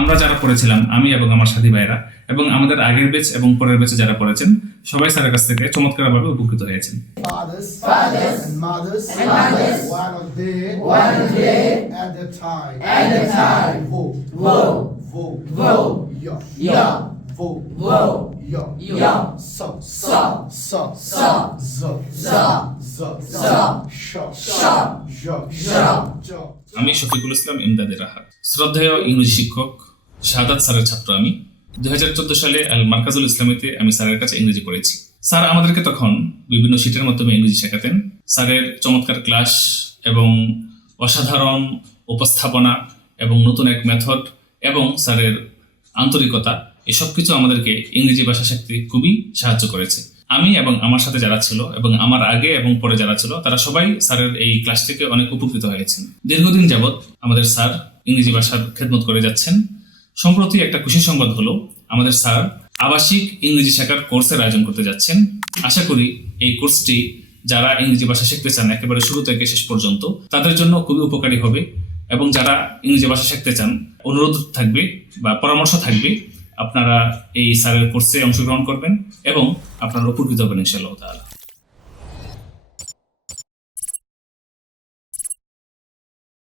আমরা যারা পড়েছিলাম, আমি এবং আমার সাথী ভাইরা এবং আমাদের আগের ব্যাচ এবং পরের ব্যাচে যারা পড়েছেন, সবাই স্যারের কাছ থেকে চমৎকারভাবে উপকৃত হয়েছেন। Fathers and mothers were not there at the time. Vote. Yeah. Vote. So. আমি শফিকুল ইসলাম ইমদাদের রাহাত, শ্রদ্ধেয় ইংরেজি শিক্ষক শাহাদাত স্যারের ছাত্র। আমি 2014 সালে আল মার্কাজুল ইসলামীতে আমি স্যারের কাছে ইংরেজি পড়েছি। স্যার আমাদেরকে তখন বিভিন্ন শীটের মাধ্যমে ইংরেজি শেখাতেন। স্যারের চমৎকার ক্লাস এবং অসাধারণ উপস্থাপনা এবং নতুন এক মেথড এবং স্যারের আন্তরিকতা, এসব কিছু আমাদেরকে ইংরেজি ভাষা শিখতে খুবই সাহায্য করেছে। আমি এবং আমার সাথে যারা ছিল এবং আমার আগে এবং পরে যারা ছিল, তারা সবাই স্যারের এই ক্লাস থেকে অনেক উপকৃত হয়েছেন। দীর্ঘদিন যাবৎ আমাদের স্যার ইংরেজি ভাষার খেদমত করে যাচ্ছেন। সম্প্রতি একটা খুশি সংবাদ হলো, আমাদের স্যার আবাসিক ইংরেজি শেখার কোর্সের আয়োজন করতে যাচ্ছেন। আশা করি এই কোর্সটি যারা ইংরেজি ভাষা শিখতে চান একেবারে শুরু থেকে শেষ পর্যন্ত, তাদের জন্য খুবই উপকারী হবে। এবং যারা ইংরেজি ভাষা শিখতে চান, অনুরোধ থাকবে বা পরামর্শ থাকবে, আপনারা এই স্যারের কোর্সে অংশগ্রহণ করবেন এবং আপনারা উপকৃত হবেন ইনশাআল্লাহ তাআলা।